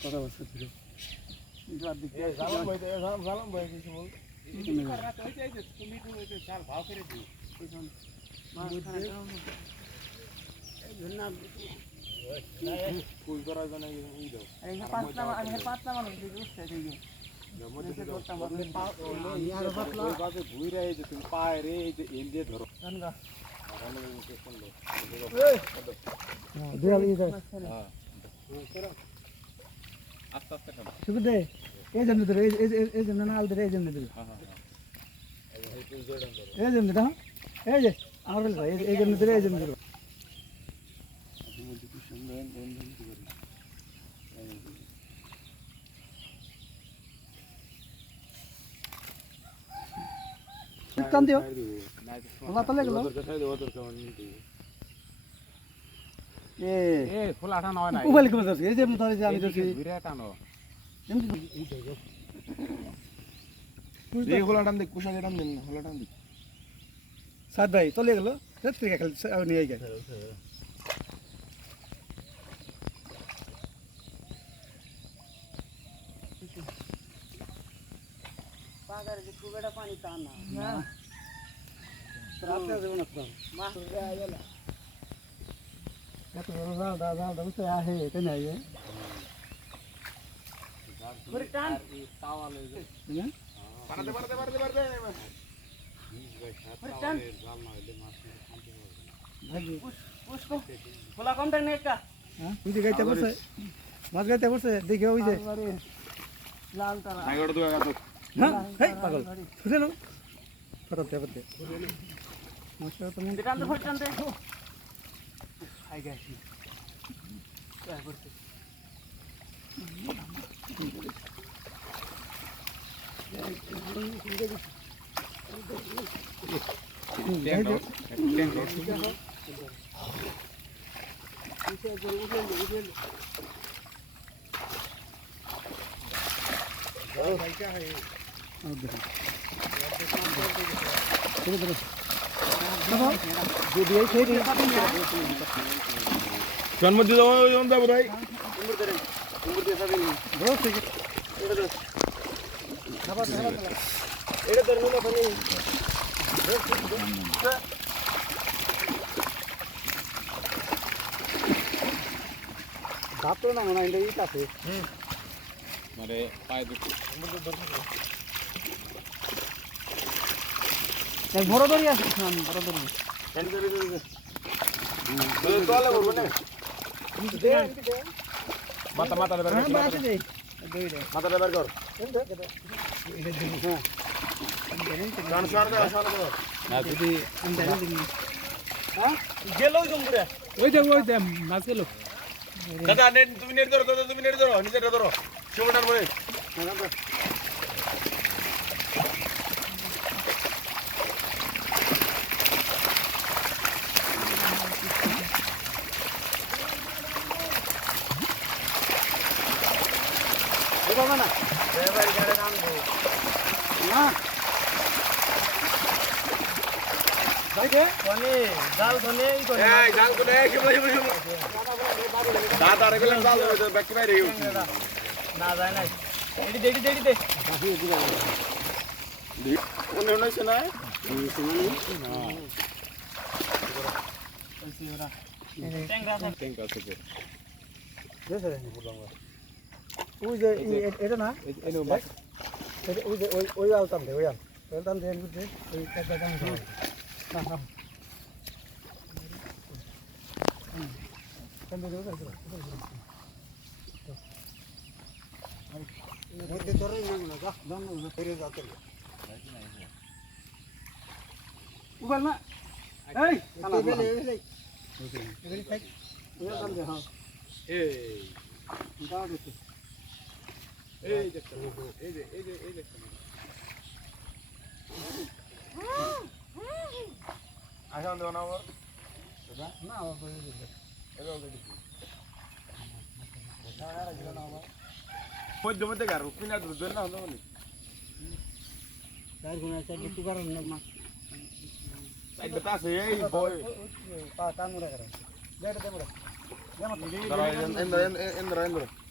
কথা বছর ধরে শুধু দে এই জন্য ধরে এই জন্য না আলদে এই জন্য ধরে এই জন্য দেখো এই যে আমার বল ভাই এই জন্য ধরে এই জন্য ধরে টান দিও ওলা তলে গেল এ খোলা টান হয় না মোবাইল কেমন আছে এই যে আমি ধরে যে আমি ধরছি ভিড়ে টানো এই খোলা টান দে কুশা টান দেন খোলা টান দি সাদ ভাই তলে গেল রাত থেকে খালি নিয়ে গেল পাগার যে কুবেটা পানি টান না রাতে দেব না মা গেল এত বড় দাদা বুঝতে আছে এটা নাই করে টান তাওয়া লই যা পানাতে পারতে করে টান জাল না হইলে মাছ খাইতে পারবে না ভাজি পুষ্কো খোলা কমটা নে একটা হ্যাঁ তুই গাইতে বসে মাছ গাইতে বসে দেখে ওই যে লাল তারা নাগড় দুয়া গাতো না এই পাগল শুনে নাও ফটাতে ফটাতে মাছটা তুমি টান দে টান দে আই গেছি क्या करते জন্মদিন onda buray umur dia sabi ni bro ঠিক এটা দে খাবার এটা ধরনো না পানি দাঁত তো না মনে হয় এটা আছে মানে পায়ে দুটো umur ধরনো এক বড় দড়ি আছে বড় দড়ি কেন করে দে তোলা করব না মাথা মাথা লেবার কর মাথা লেবার কর কান সার দে না যদি হ্যাঁ গেল ওই জঙ্গরে ওই দে মাছ গেল দাদা তুমি নেট ধরো নিচেটা ধরো শুমটার পরে বাবা না ড্রাইভার গাড়ি নাম দে না ভাই দে কোনে জাল কোনে এই কোনে এই জাল কোনে কি বলি দাদা রে গেলেন জাল ধরে ব্যাক বাইরে ইউ না যায় না এডি দে কোনে হইছে না না ওইসি ওরা ট্যাংরা থেকে দেছে নি বুলাঙ্গা ওই যে এটা না ওই যে ওই আলতাম দে ওই আলতাম দে ওই একটা দাম না না কোন দে ওই রোড ধরে না যা দাম না ফিরে যাতে উগল না এই কালা বেলে এগুলি খাই ওই দাম দে হ্যাঁ এই দাও দে এই দেখো এই দেখো আসান দেও না আবার দাদা না আবার করে দিবে এলো দেখি না আর গেল না আবার মধ্যে গার কিনা দুধ না হলো বলি তার গুণ আছে একটু কারণ না এই বেটা সেই বই পা কামড়া করে দেড় দে বড় Endra, endra, endra.